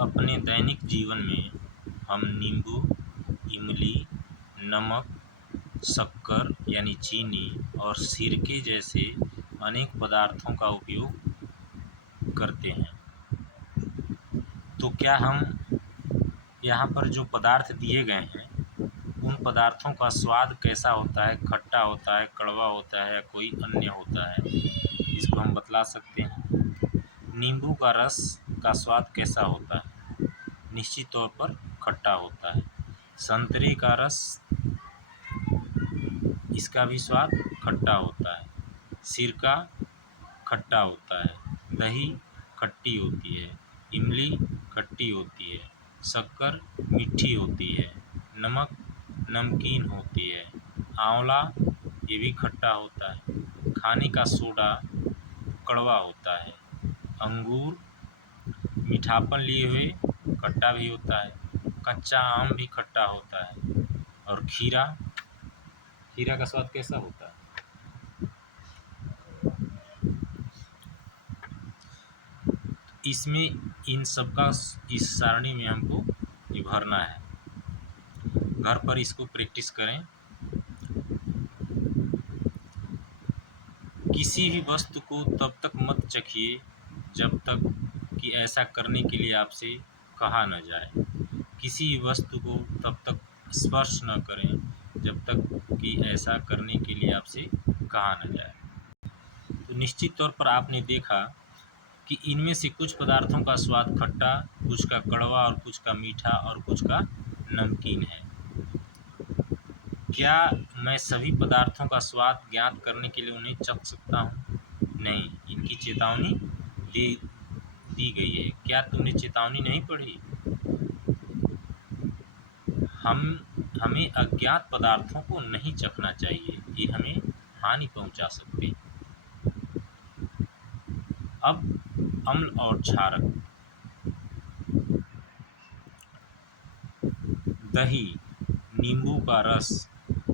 अपने दैनिक जीवन में हम नींबू, इमली, नमक, शक्कर यानी चीनी और सिरके जैसे अनेक पदार्थों का उपयोग करते हैं। तो क्या हम यहाँ पर जो पदार्थ दिए गए हैं उन पदार्थों का स्वाद कैसा होता है, खट्टा होता है, कड़वा होता है या कोई अन्य होता है, इसको हम बतला सकते हैं। नींबू का रस का स्वाद कैसा होता है? निश्चित तौर पर खट्टा होता है। संतरे का रस, इसका भी स्वाद खट्टा होता है। सिरका खट्टा होता है। दही खट्टी होती है। इमली खट्टी होती है। शक्कर मीठी होती है। नमक नमकीन होती है। आंवला ये भी खट्टा होता है। खाने का सोडा कड़वा होता है। अंगूर मीठापन लिए हुए खट्टा भी होता है। कच्चा आम भी खट्टा होता है। और खीरा, खीरा का स्वाद कैसा होता है? इसमें इन सब का इस सारणी में हमको ये भरना है। घर पर इसको प्रैक्टिस करें। किसी भी वस्तु को तब तक मत चखिए जब तक कि ऐसा करने के लिए आपसे कहा न जाए। किसी भी वस्तु को तब तक स्पर्श न करें जब तक कि ऐसा करने के लिए आपसे कहा न जाए। तो निश्चित तौर पर आपने देखा कि इनमें से कुछ पदार्थों का स्वाद खट्टा, कुछ का कड़वा और कुछ का मीठा और कुछ का नमकीन है। क्या मैं सभी पदार्थों का स्वाद ज्ञात करने के लिए उन्हें चख सकता हूँ? नहीं, इनकी चेतावनी दी गई है। क्या तुमने चेतावनी नहीं पढ़ी? हमें अज्ञात पदार्थों को नहीं चखना चाहिए, ये हमें हानि पहुंचा सकते हैं। अब अम्ल और क्षारक। दही, नींबू का रस,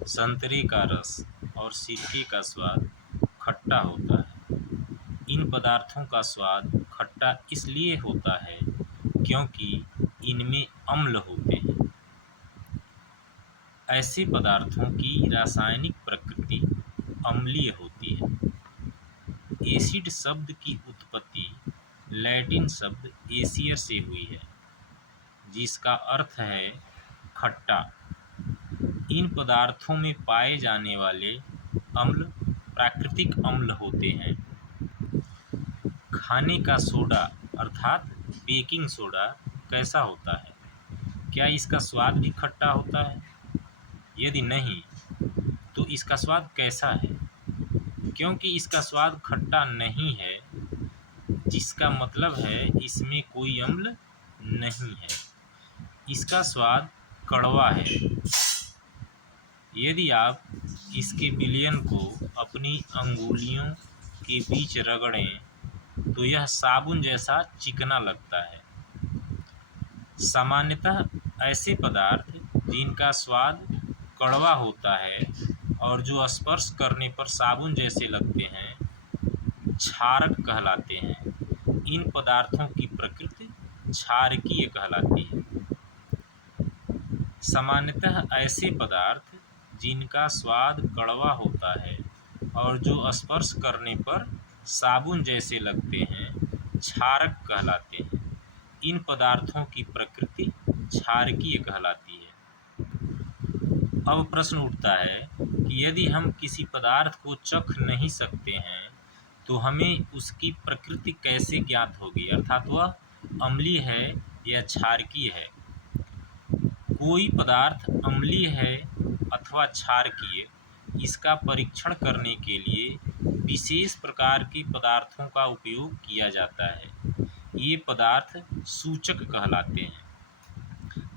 संतरे का रस और सिरके का स्वाद खट्टा होता है। इन पदार्थों का स्वाद खट्टा इसलिए होता है क्योंकि इनमें अम्ल होते हैं। ऐसे पदार्थों की रासायनिक प्रकृति अम्लीय होती है। एसिड शब्द की उत्पत्ति लैटिन शब्द एसियर से हुई है, जिसका अर्थ है खट्टा। इन पदार्थों में पाए जाने वाले अम्ल प्राकृतिक अम्ल होते हैं। खाने का सोडा अर्थात बेकिंग सोडा कैसा होता है? क्या इसका स्वाद भी खट्टा होता है? यदि नहीं, तो इसका स्वाद कैसा है? क्योंकि इसका स्वाद खट्टा नहीं है, जिसका मतलब है इसमें कोई अम्ल नहीं है। इसका स्वाद कड़वा है। यदि आप इसके विलयन को अपनी अंगुलियों के बीच रगड़ें तो यह साबुन जैसा चिकना लगता है। सामान्यतः ऐसे पदार्थ जिनका स्वाद कड़वा होता है और जो स्पर्श करने पर साबुन जैसे लगते हैं, क्षारक कहलाते हैं। इन पदार्थों की प्रकृति क्षारकीय कहलाती है। सामान्यतः ऐसे पदार्थ जिनका स्वाद कड़वा होता है और जो स्पर्श करने पर साबुन जैसे लगते हैं, क्षारक कहलाते हैं। इन पदार्थों की प्रकृति क्षारकीय कहलाती है। अब प्रश्न उठता है कि यदि हम किसी पदार्थ को चख नहीं सकते हैं तो हमें उसकी प्रकृति कैसे ज्ञात होगी, अर्थात वह अम्लीय है या क्षारकीय है। कोई पदार्थ अम्लीय है अथवा क्षारकीय, इसका परीक्षण करने के लिए विशेष प्रकार के पदार्थों का उपयोग किया जाता है। ये पदार्थ सूचक कहलाते हैं।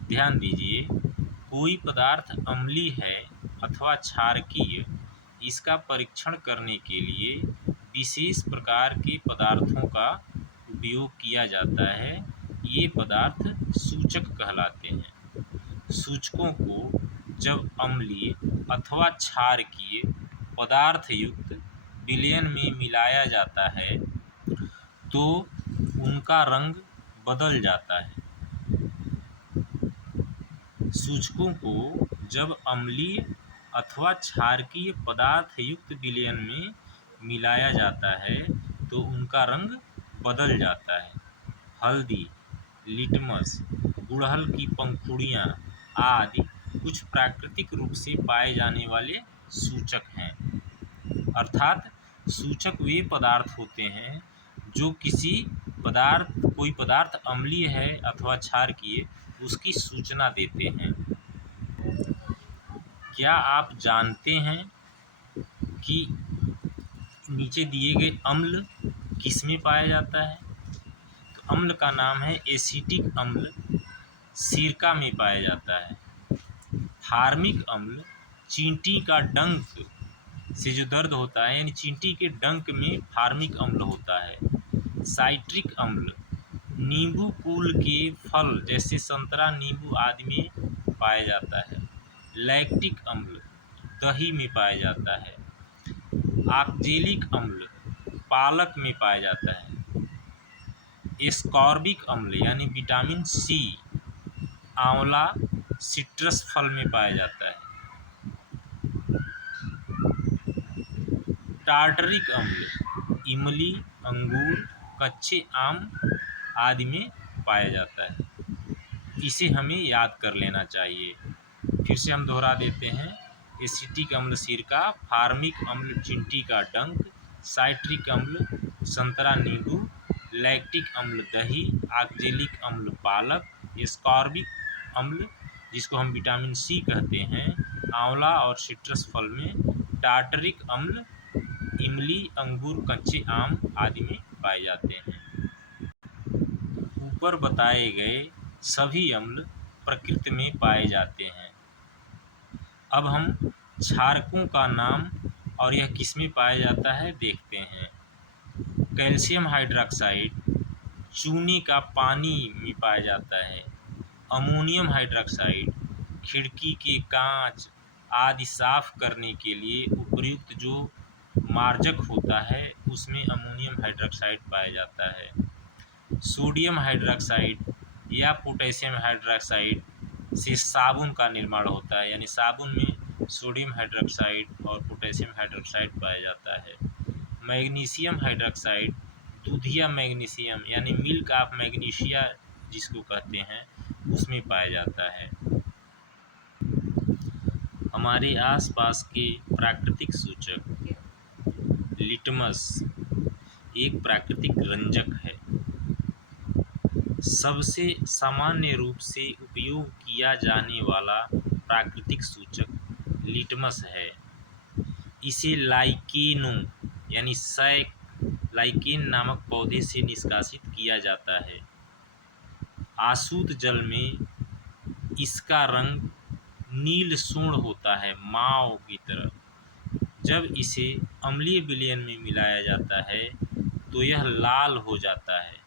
ध्यान दीजिए, कोई पदार्थ अम्लीय है अथवा क्षारकीय, इसका परीक्षण करने के लिए विशेष प्रकार के पदार्थों का उपयोग किया जाता है। ये पदार्थ सूचक कहलाते हैं। सूचकों को जब अम्लीय अथवा क्षारकीय पदार्थ युक्त विलयन में मिलाया जाता है तो उनका रंग बदल जाता है। सूचकों को जब अम्लीय अथवा क्षारकीय पदार्थ युक्त विलयन में मिलाया जाता है तो उनका रंग बदल जाता है। हल्दी, लिटमस, गुड़हल की पंखुड़ियाँ आदि कुछ प्राकृतिक रूप से पाए जाने वाले सूचक हैं। अर्थात सूचक वे पदार्थ होते हैं जो कोई पदार्थ अम्लीय है अथवा क्षारकीय उसकी सूचना देते हैं। क्या आप जानते हैं कि नीचे दिए गए अम्ल किसमें पाया जाता है? तो अम्ल का नाम है एसिटिक अम्ल, सिरका में पाया जाता है। फार्मिक अम्ल, चींटी का डंक से जो दर्द होता है यानी चींटी के डंक में फार्मिक अम्ल होता है। साइट्रिक अम्ल, नींबू कुल के फल जैसे संतरा, नींबू आदि में पाया जाता है। लैक्टिक अम्ल, दही में पाया जाता है। ऑक्जेलिक अम्ल, पालक में पाया जाता है। एस्कॉर्बिक अम्ल यानी विटामिन सी, आंवला, सिट्रस फल में पाया जाता है। टार्टरिक अम्ल, इमली, अंगूर, कच्चे आम आदि में पाया जाता है। इसे हमें याद कर लेना चाहिए। फिर से हम दोहरा देते हैं। एसिटिक अम्ल सिरका, फार्मिक अम्ल चींटी का डंक, साइट्रिक अम्ल संतरा नींबू, लैक्टिक अम्ल दही, ऑक्जेलिक अम्ल पालक, एस्कॉर्बिक अम्ल जिसको हम विटामिन सी कहते हैं आंवला और सिट्रस फल में, टार्टरिक अम्ल इमली, अंगूर, कच्चे आम आदि में पाए जाते हैं। ऊपर बताए गए सभी अम्ल प्रकृति में पाए जाते हैं। अब हम क्षारकों का नाम और यह किसमें पाया जाता है देखते हैं। कैल्शियम हाइड्रॉक्साइड चूने का पानी में पाया जाता है। अमोनियम हाइड्रॉक्साइड खिड़की के कांच आदि साफ करने के लिए उपयुक्त जो मार्जक होता है उसमें अमोनियम हाइड्रॉक्साइड पाया जाता है। सोडियम हाइड्रॉक्साइड या पोटेशियम हाइड्रॉक्साइड से साबुन का निर्माण होता है, यानी साबुन में सोडियम हाइड्रॉक्साइड और पोटेशियम हाइड्रॉक्साइड पाया जाता है। मैग्नीशियम हाइड्रॉक्साइड दूधिया मैग्नीशियम यानी मिल्क ऑफ मैग्नीशिया जिसको कहते हैं उसमें पाया जाता है। हमारे आसपास के प्राकृतिक सूचक लिटमस एक प्राकृतिक रंजक है। सबसे सामान्य रूप से उपयोग किया जाने वाला प्राकृतिक सूचक लिटमस है। इसे लाइकेनो यानी लाइकेन नामक पौधे से निष्कासित किया जाता है। आशुद्ध जल में इसका रंग नील सुर्ण होता है, माव की तरह। जब इसे अम्लीय विलयन में मिलाया जाता है तो यह लाल हो जाता है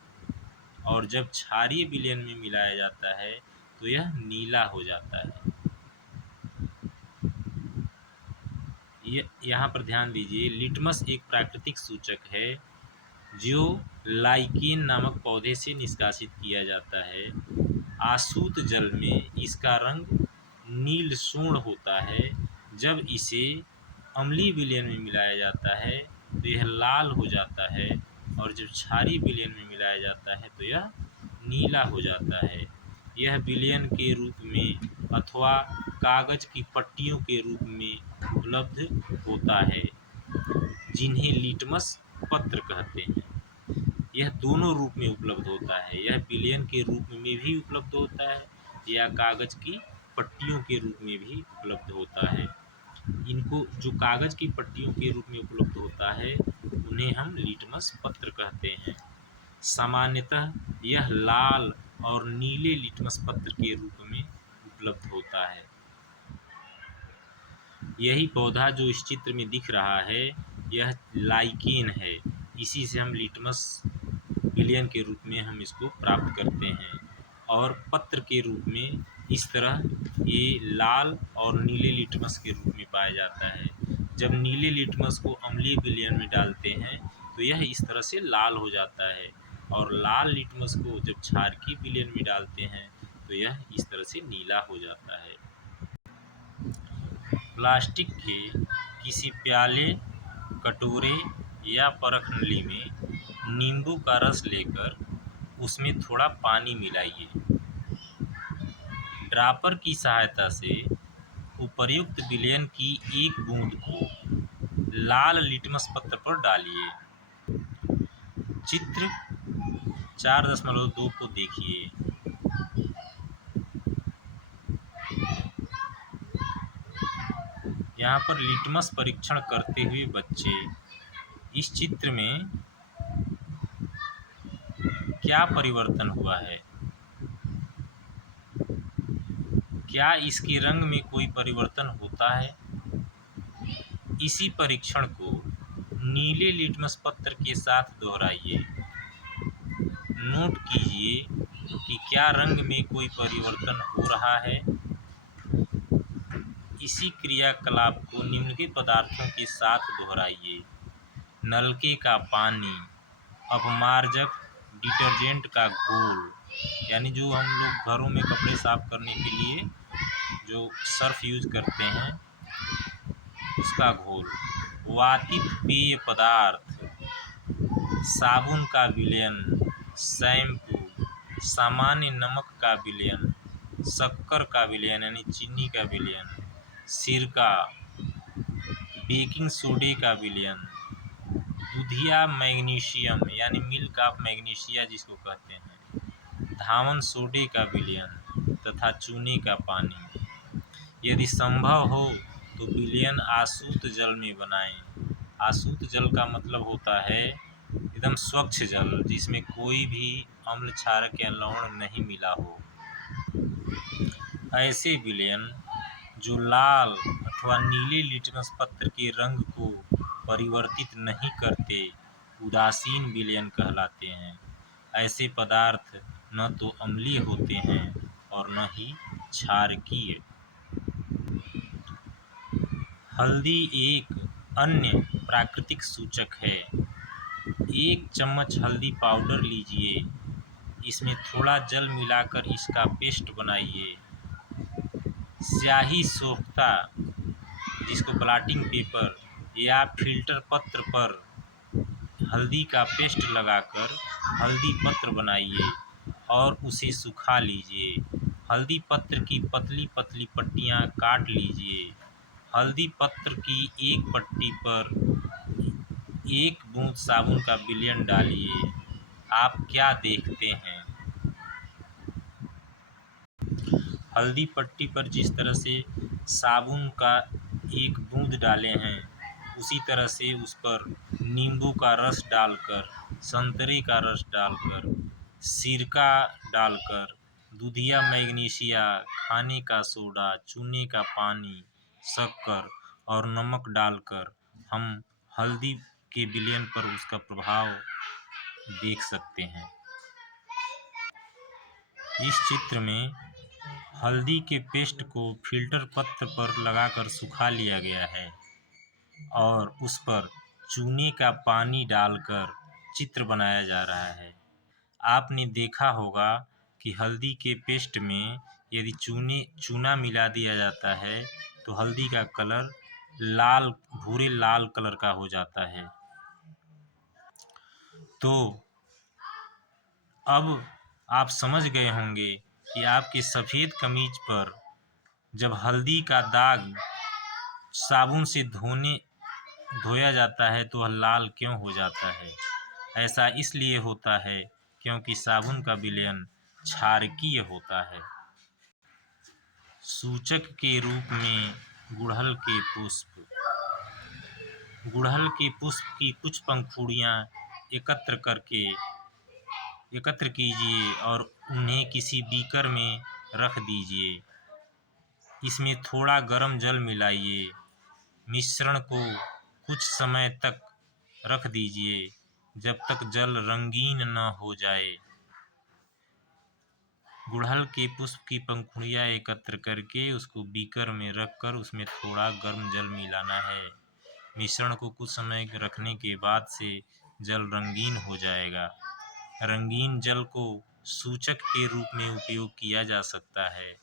और जब क्षारीय विलयन में मिलाया जाता है तो यह नीला हो जाता है। यहाँ पर ध्यान दीजिए, लिटमस एक प्राकृतिक सूचक है जो लाइकेन नामक पौधे से निष्कासित किया जाता है। आशुद्ध जल में इसका रंग नील सुर्ण होता है। जब इसे अम्लीय विलयन में मिलाया जाता है तो यह लाल हो जाता है और जब क्षारीय विलयन में मिलाया जाता है तो यह नीला हो जाता है। यह विलयन के रूप में अथवा कागज की पट्टियों के रूप में उपलब्ध होता है जिन्हें लिटमस पत्र कहते हैं। यह दोनों रूप में उपलब्ध होता है। यह विलयन के रूप में भी उपलब्ध होता है या कागज की पट्टियों के रूप में भी उपलब्ध होता है। इनको जो कागज की पट्टियों के रूप में उपलब्ध होता है उन्हें हम लिटमस पत्र कहते हैं। सामान्यतः यह लाल और नीले लिटमस पत्र के रूप में उपलब्ध होता है। यही पौधा जो इस चित्र में दिख रहा है यह लाइकेन है। इसी से हम लिटमस विलयन के रूप में हम इसको प्राप्त करते हैं और पत्र के रूप में इस तरह ये लाल और नीले लिटमस के रूप में पाया जाता है। जब नीले लिटमस को अम्लीय विलयन में डालते हैं तो यह इस तरह से लाल हो जाता है और लाल लिटमस को जब क्षारकीय विलयन में डालते हैं तो यह इस तरह से नीला हो जाता है। प्लास्टिक के किसी प्याले, कटोरे या परख नली में नींबू का रस लेकर उसमें थोड़ा पानी मिलाइए। ड्रॉपर की सहायता से उपर्युक्त विलयन की एक बूंद को लाल लिटमस पत्र पर डालिए। चित्र 4.2 को देखिए। यहाँ पर लिटमस परीक्षण करते हुए बच्चे, इस चित्र में क्या परिवर्तन हुआ है? क्या इसके रंग में कोई परिवर्तन होता है? इसी परीक्षण को नीले लिटमस पत्र के साथ दोहराइए। नोट कीजिए कि क्या रंग में कोई परिवर्तन हो रहा है। इसी क्रियाकलाप को निम्नलिखित पदार्थों के साथ दोहराइए। नलके का पानी, अपमार्जक, डिटर्जेंट का घोल, यानी जो हम लोग घरों में कपड़े साफ करने के लिए जो सर्फ यूज करते हैं उसका घोल, वातित पेय पदार्थ, साबुन का विलयन, शैम्पू, सामान्य नमक का विलयन, शक्कर का विलयन यानी चीनी का विलयन, सिरका, बेकिंग सोडे का विलयन, दूधिया मैग्नीशियम यानी मिल्क ऑफ मैग्नीशिया जिसको कहते हैं, धावन सोडे का विलयन तथा चूने का पानी। यदि संभव हो तो विलयन आसूत जल में बनाएं। आसूत जल का मतलब होता है एकदम स्वच्छ जल जिसमें कोई भी अम्ल, क्षारक या लवण नहीं मिला हो। ऐसे विलयन जो लाल अथवा नीले लिटमस पत्र के रंग को परिवर्तित नहीं करते उदासीन विलयन कहलाते हैं। ऐसे पदार्थ न तो अम्लीय होते हैं और न ही क्षारकीय। हल्दी एक अन्य प्राकृतिक सूचक है। 1 चम्मच हल्दी पाउडर लीजिए, इसमें थोड़ा जल मिलाकर इसका पेस्ट बनाइए। स्याही सोख्ता जिसको ब्लॉटिंग पेपर या फिल्टर पत्र पर हल्दी का पेस्ट लगाकर हल्दी पत्र बनाइए और उसे सुखा लीजिए। हल्दी पत्र की पतली पतली पट्टियाँ काट लीजिए। हल्दी पत्र की एक पट्टी पर 1 बूंद साबुन का विलयन डालिए। आप क्या देखते हैं? हल्दी पट्टी पर जिस तरह से साबुन का 1 बूंद डाले हैं उसी तरह से उस पर नींबू का रस डालकर, संतरे का रस डालकर, सिरका डालकर, दूधिया मैग्नीशिया, खाने का सोडा, चूने का पानी, शक्कर और नमक डालकर हम हल्दी के विलयन पर उसका प्रभाव देख सकते हैं। इस चित्र में हल्दी के पेस्ट को फिल्टर पत्र पर लगाकर सुखा लिया गया है और उस पर चूने का पानी डालकर चित्र बनाया जा रहा है। आपने देखा होगा कि हल्दी के पेस्ट में यदि चूना मिला दिया जाता है तो हल्दी का कलर लाल, भूरे लाल कलर का हो जाता है। तो अब आप समझ गए होंगे कि आपके सफ़ेद कमीज पर जब हल्दी का दाग साबुन से धोया जाता है तो वह लाल क्यों हो जाता है। ऐसा इसलिए होता है क्योंकि साबुन का विलयन क्षारकीय होता है। सूचक के रूप में गुड़हल के पुष्प। गुड़हल के पुष्प की कुछ पंखुड़ियाँ एकत्र कीजिए और उन्हें किसी बीकर में रख दीजिए। इसमें थोड़ा गर्म जल मिलाइए। मिश्रण को कुछ समय तक रख दीजिए जब तक जल रंगीन न हो जाए। गुड़हल के पुष्प की पंखुड़ियाँ एकत्र करके उसको बीकर में रखकर उसमें थोड़ा गर्म जल मिलाना है। मिश्रण को कुछ समय रखने के बाद से जल रंगीन हो जाएगा। रंगीन जल को सूचक के रूप में उपयोग किया जा सकता है।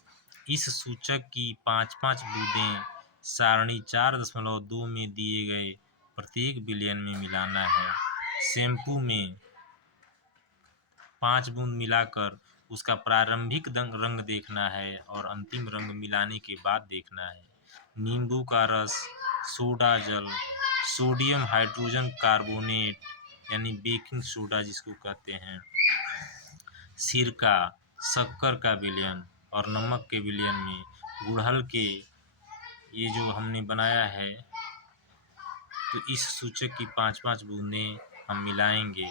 इस सूचक की 5-5 बूंदें सारणी 4.2 में दिए गए प्रत्येक विलयन में मिलाना है। शैम्पू में 5 बूंद मिलाकर उसका प्रारंभिक रंग देखना है और अंतिम रंग मिलाने के बाद देखना है। नींबू का रस, सोडा जल, सोडियम हाइड्रोजन कार्बोनेट यानी बेकिंग सोडा जिसको कहते हैं, सिरका, शक्कर का विलयन और नमक के विलयन में गुड़हल के ये जो हमने बनाया है, तो इस सूचक की 5-5 बूंदें हम मिलाएंगे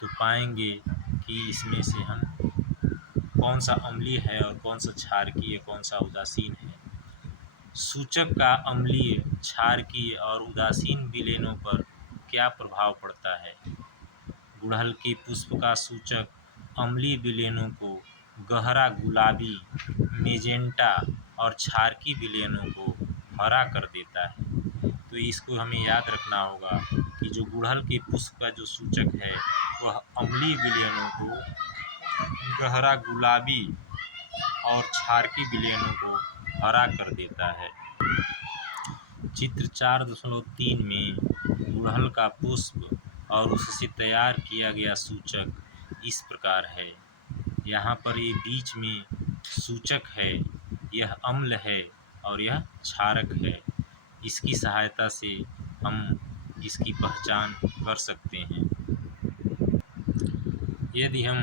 तो पाएंगे कि इसमें से हम कौन सा अम्लीय है और कौन सा क्षारकीय, कौन सा उदासीन है। सूचक का अम्लीय, क्षारकीय और उदासीन विलयनों पर क्या प्रभाव पड़ता है। गुड़हल के पुष्प का सूचक अम्लीय विलयनों को गहरा गुलाबी, मेजेंटा और क्षारकीय विलयनों को हरा कर देता है। तो इसको हमें याद रखना होगा कि जो गुड़हल के पुष्प का जो सूचक है वह अम्लीय विलयनों को गहरा गुलाबी और क्षारकीय विलयनों को हरा कर देता है। चित्र 4.3 में गुड़हल का पुष्प और उससे तैयार किया गया सूचक इस प्रकार है। यहाँ पर ये बीच में सूचक है, यह अम्ल है और यह क्षारक है। इसकी सहायता से हम इसकी पहचान कर सकते हैं। यदि हम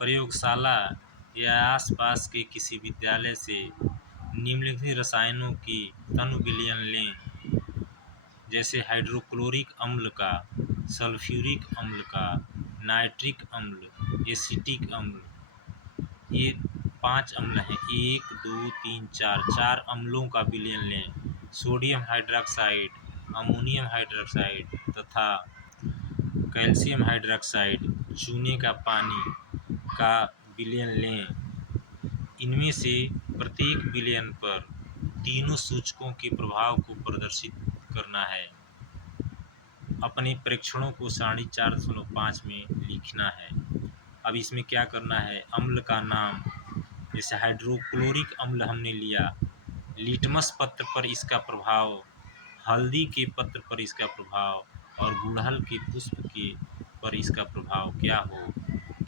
प्रयोगशाला या आसपास के किसी विद्यालय से निम्नलिखित रसायनों की तनु विलयन लें, जैसे हाइड्रोक्लोरिक अम्ल का, सल्फ्यूरिक अम्ल का, नाइट्रिक अम्ल, एसिटिक अम्ल, ये 5 अम्ल हैं, 1 2 3 4, 4 अम्लों का विलयन लें। सोडियम हाइड्रॉक्साइड, अमोनियम हाइड्रॉक्साइड तथा कैल्शियम हाइड्रॉक्साइड, चूने का पानी का विलयन लें। इनमें से प्रत्येक विलयन पर तीनों सूचकों के प्रभाव को प्रदर्शित करना है। अपने परीक्षणों को सारणी 4.5 में लिखना है। अब इसमें क्या करना है, अम्ल का नाम, जैसे हाइड्रोक्लोरिक अम्ल हमने लिया, लिटमस पत्र पर इसका प्रभाव, हल्दी के पत्र पर इसका प्रभाव और गुड़हल के पुष्प के पर इसका प्रभाव क्या हो,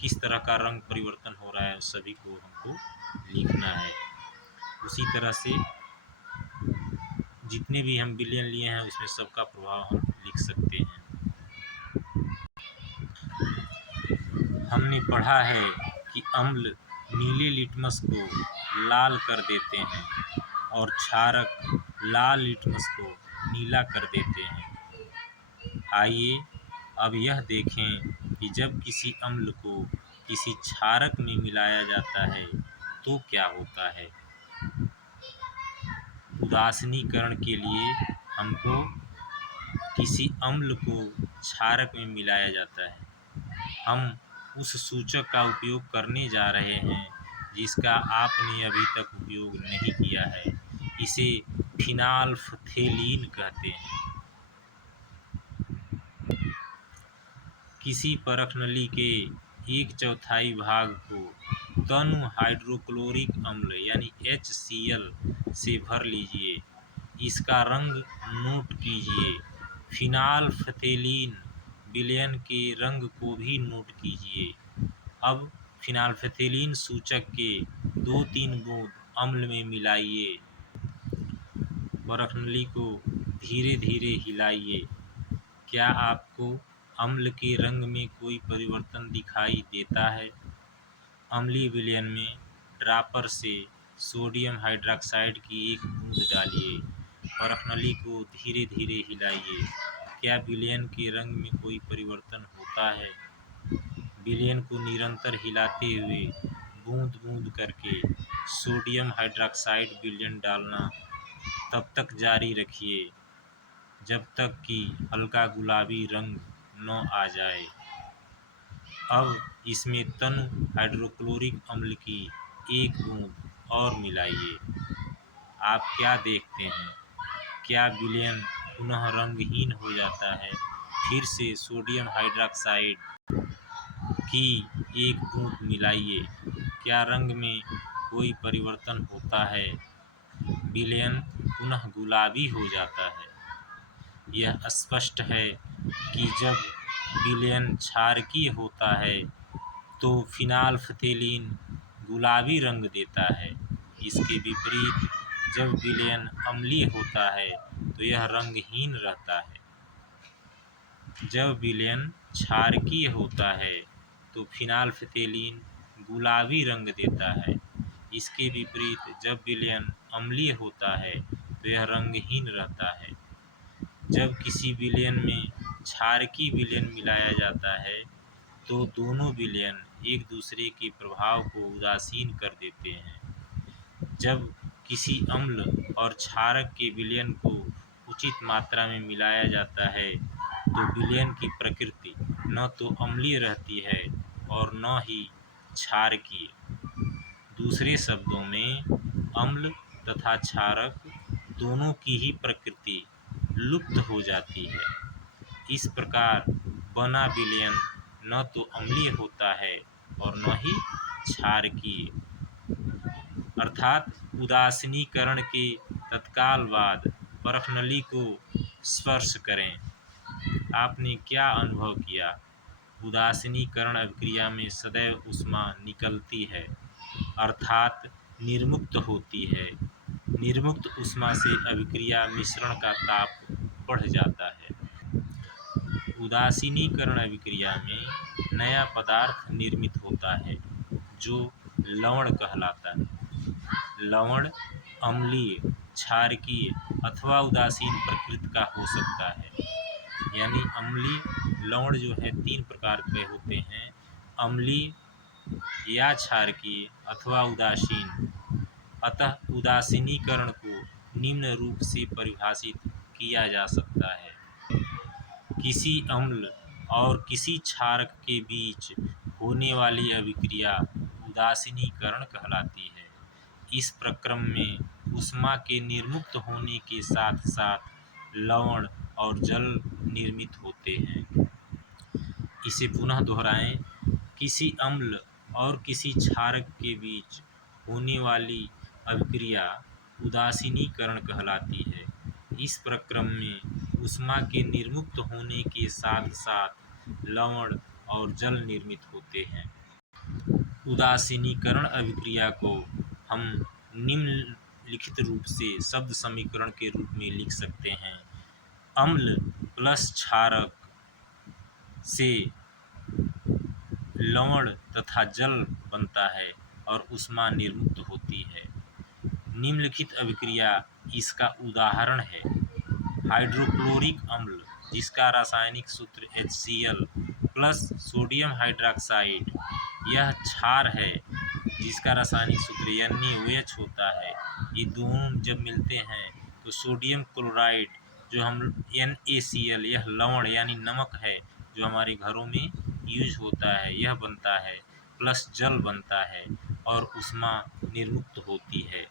किस तरह का रंग परिवर्तन हो रहा है, सभी को हमको लिखना है। उसी तरह से जितने भी हम विलयन लिए हैं उसमें सबका प्रभाव हम लिख सकते हैं। हमने पढ़ा है कि अम्ल नीले लिटमस को लाल कर देते हैं और क्षारक लाल लिटमस को नीला कर देते हैं। आइए अब यह देखें कि जब किसी अम्ल को किसी क्षारक में मिलाया जाता है तो क्या होता है। उदासीनीकरण के लिए हमको किसी अम्ल को क्षारक में मिलाया जाता है। हम उस सूचक का उपयोग करने जा रहे हैं जिसका आपने अभी तक उपयोग नहीं किया है। इसे फिनाल्फथेलीन कहते हैं। किसी परखनली के 1/4 भाग को तनु हाइड्रोक्लोरिक अम्ल यानी HCl से भर लीजिए। इसका रंग नोट कीजिए। फिनाल्फथेलीन विलयन के रंग को भी नोट कीजिए। अब फिनाल्फथेलीन सूचक के 2-3 बूंद अम्ल में मिलाइए। परखनली को धीरे धीरे हिलाइए। क्या आपको अम्ल के रंग में कोई परिवर्तन दिखाई देता है। अम्लीय विलयन में ड्रॉपर से सोडियम हाइड्रॉक्साइड की 1 बूंद डालिए। परखनली को धीरे धीरे हिलाइए। क्या विलयन के रंग में कोई परिवर्तन होता है। विलयन को निरंतर हिलाते हुए बूंद बूंद करके सोडियम हाइड्रॉक्साइड विलयन डालना तब तक जारी रखिए जब तक कि हल्का गुलाबी रंग न आ जाए। अब इसमें तनु हाइड्रोक्लोरिक अम्ल की 1 बूंद और मिलाइए। आप क्या देखते हैं, क्या विलयन पुनः रंगहीन हो जाता है। फिर से सोडियम हाइड्रॉक्साइड की एक बूंद मिलाइए, क्या रंग में कोई परिवर्तन होता है? विलयन पुनः गुलाबी हो जाता है। यह स्पष्ट है कि जब विलयन क्षारकीय होता है तो फिनाल्फ्थेलीन गुलाबी रंग देता है। इसके विपरीत जब विलयन अम्लीय होता है तो यह रंगहीन रहता है। जब विलयन क्षारकीय होता है तो फिनाल्फ्थेलीन गुलाबी रंग देता है। इसके विपरीत जब विलयन अम्लीय होता है तो यह रंगहीन रहता है। जब किसी विलयन में क्षारकीय विलयन मिलाया जाता है तो दोनों विलयन एक दूसरे के प्रभाव को उदासीन कर देते हैं। जब किसी अम्ल और क्षारक के विलयन को उचित मात्रा में मिलाया जाता है तो विलयन की प्रकृति न तो अम्लीय रहती है और न ही क्षारकीय। दूसरे शब्दों में अम्ल तथा क्षारक दोनों की ही प्रकृति लुप्त हो जाती है। इस प्रकार बना विलयन न तो अम्लीय होता है और न ही क्षारकीय। अर्थात उदासीनीकरण के तत्काल बाद बर्फनली को स्पर्श करें। आपने क्या अनुभव किया? उदासीनीकरण अभिक्रिया में सदैव ऊष्मा निकलती है, अर्थात निर्मुक्त होती है। निर्मुक्त ऊष्मा से अभिक्रिया मिश्रण का ताप बढ़ जाता है। उदासीनीकरण अभिक्रिया में नया पदार्थ निर्मित होता है जो लवण कहलाता है। लवण अम्लीय, क्षारकीय अथवा उदासीन प्रकृति का हो सकता है। यानी अम्लीय लवण जो है 3 प्रकार के होते हैं, अम्लीय या क्षारकीय अथवा उदासीन। अतः उदासीनीकरण को निम्न रूप से परिभाषित किया जा सकता है। किसी अम्ल और किसी क्षारक के बीच होने वाली अभिक्रिया उदासीनीकरण कहलाती है। इस प्रक्रम में ऊष्मा के निर्मुक्त होने के साथ साथ लवण और जल निर्मित होते हैं। इसे पुनः दोहराएं। किसी अम्ल और किसी क्षारक के बीच होने वाली अभिक्रिया उदासीनीकरण कहलाती है। इस प्रक्रम में ऊष्मा के निर्मुक्त होने के साथ साथ लवण और जल निर्मित होते हैं। उदासीनीकरण अभिक्रिया को हम निम्नलिखित रूप से शब्द समीकरण के रूप में लिख सकते हैं। अम्ल प्लस क्षारक से लवण तथा जल बनता है और ऊष्मा निर्मुक्त होती है। निम्नलिखित अभिक्रिया इसका उदाहरण है। हाइड्रोक्लोरिक अम्ल जिसका रासायनिक सूत्र HCl प्लस सोडियम हाइड्रॉक्साइड, यह क्षार है जिसका रासायनिक सूत्र NaOH होता है। ये दोनों जब मिलते हैं तो सोडियम क्लोराइड जो हम NaCl, यह लवण यानी नमक है जो हमारे घरों में यूज होता है, यह बनता है, प्लस जल बनता है और ऊष्मा निर्मुक्त होती है।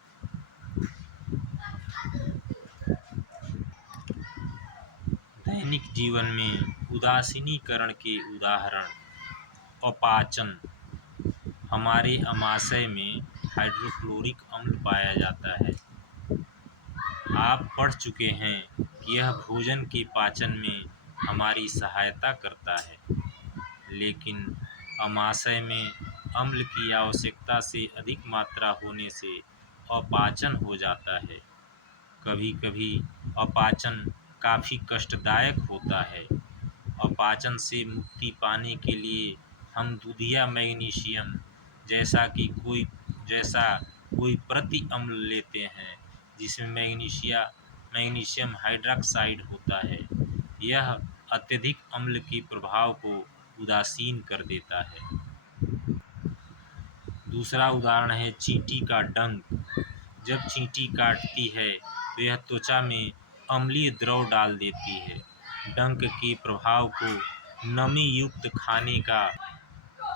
दैनिक जीवन में उदासीनीकरण के उदाहरण। अपाचन। हमारे आमाशय में हाइड्रोक्लोरिक अम्ल पाया जाता है। आप पढ़ चुके हैं कि यह भोजन के पाचन में हमारी सहायता करता है, लेकिन आमाशय में अम्ल की आवश्यकता से अधिक मात्रा होने से अपाचन हो जाता है। कभी कभी अपाचन काफ़ी कष्टदायक होता है। अपाचन से मुक्ति पाने के लिए हम दूधिया मैग्नीशियम जैसा कोई प्रति अम्ल लेते हैं जिसमें मैग्नीशियम हाइड्रॉक्साइड होता है। यह अत्यधिक अम्ल के प्रभाव को उदासीन कर देता है। दूसरा उदाहरण है चींटी का डंक। जब चींटी काटती है तो यह त्वचा में अम्लीय द्रव डाल देती है। डंक के प्रभाव को नमी युक्त खाने का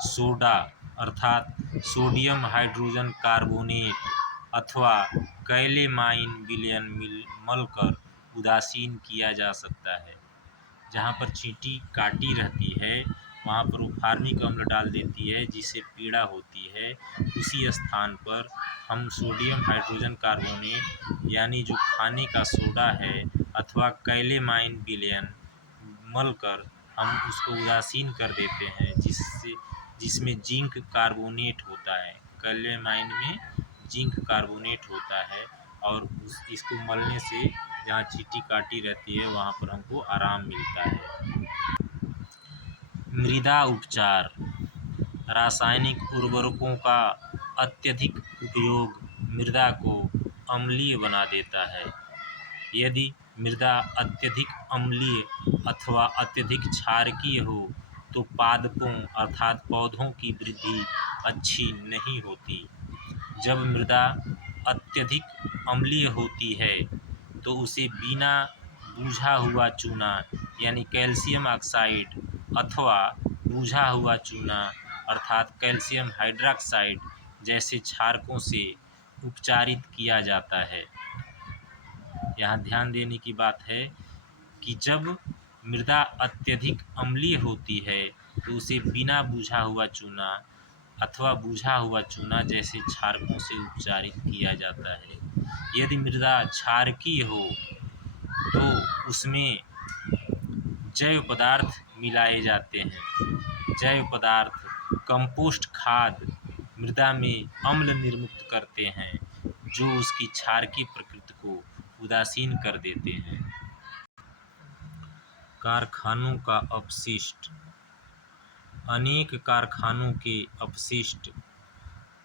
सोडा अर्थात सोडियम हाइड्रोजन कार्बोनेट अथवा कैलेमाइन विलयन मलकर उदासीन किया जा सकता है। जहाँ पर चींटी काटी रहती है वहाँ पर वो फार्मिक अम्ल डाल देती है जिससे पीड़ा होती है। उसी स्थान पर हम सोडियम हाइड्रोजन कार्बोनेट यानी जो खाने का सोडा है अथवा कैलेमाइन विलयन मलकर हम उसको उदासीन कर देते हैं, जिसमें जिंक कार्बोनेट होता है। कैलेमाइन में जिंक कार्बोनेट होता है और इसको मलने से जहाँ चींटी काटी रहती है वहाँ पर हमको आराम मिलता है। मृदा उपचार। रासायनिक उर्वरकों का अत्यधिक उपयोग मृदा को अम्लीय बना देता है। यदि मृदा अत्यधिक अम्लीय अथवा अत्यधिक क्षारकीय हो तो पादपों अर्थात पौधों की वृद्धि अच्छी नहीं होती। जब मृदा अत्यधिक अम्लीय होती है तो उसे बिना बूझा हुआ चूना यानी कैल्शियम ऑक्साइड अथवा बूझा हुआ चूना अर्थात कैल्शियम हाइड्रॉक्साइड जैसे क्षारकों से उपचारित किया जाता है। यहाँ ध्यान देने की बात है कि जब मृदा अत्यधिक अम्लीय होती है तो उसे बिना बूझा हुआ चूना अथवा बूझा हुआ चूना जैसे क्षारकों से उपचारित किया जाता है। यदि मृदा क्षारकीय हो तो उसमें जैव पदार्थ मिलाए जाते हैं। जैव पदार्थ कंपोस्ट खाद मृदा में अम्ल निर्मुक्त करते हैं जो उसकी क्षारकीय प्रकृति को उदासीन कर देते हैं। कारखानों का अपशिष्ट। अनेक कारखानों के अपशिष्ट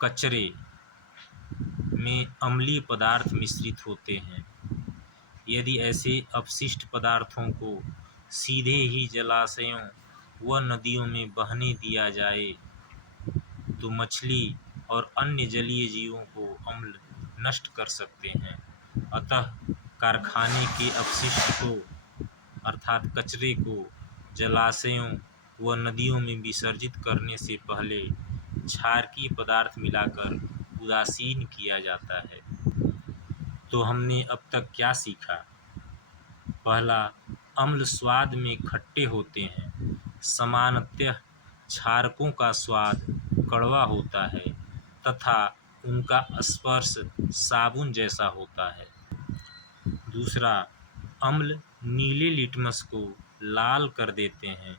कचरे में अम्लीय पदार्थ मिश्रित होते हैं। यदि ऐसे अपशिष्ट पदार्थों को सीधे ही जलाशयों व नदियों में बहने दिया जाए तो मछली और अन्य जलीय जीवों को अम्ल नष्ट कर सकते हैं। अतः कारखाने के अपशिष्ट को अर्थात कचरे को जलाशयों व नदियों में विसर्जित करने से पहले क्षारकीय पदार्थ मिलाकर उदासीन किया जाता है। तो हमने अब तक क्या सीखा? पहला, अम्ल स्वाद में खट्टे होते हैं। सामान्यतः क्षारकों का स्वाद कड़वा होता है तथा उनका स्पर्श साबुन जैसा होता है। दूसरा, अम्ल नीले लिटमस को लाल कर देते हैं।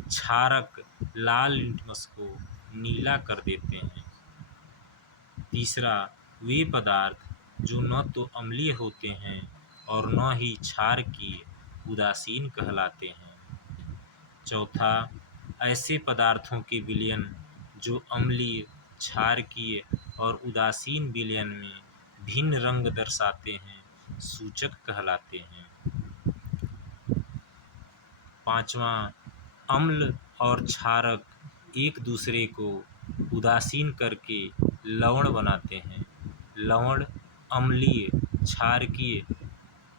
क्षारक लाल लिटमस को नीला कर देते हैं। तीसरा, वे पदार्थ जो न तो अम्लीय होते हैं और न ही क्षारकीय उदासीन कहलाते हैं। चौथा, ऐसे पदार्थों के विलयन जो अम्लीय, क्षारकीय और उदासीन विलयन में भिन्न रंग दर्शाते हैं सूचक कहलाते हैं। पांचवा, अम्ल और क्षारक एक दूसरे को उदासीन करके लवण बनाते हैं। लवण अम्लीय, क्षारकीय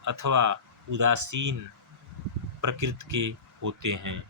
अथवा उदासीन प्रकृति के होते हैं।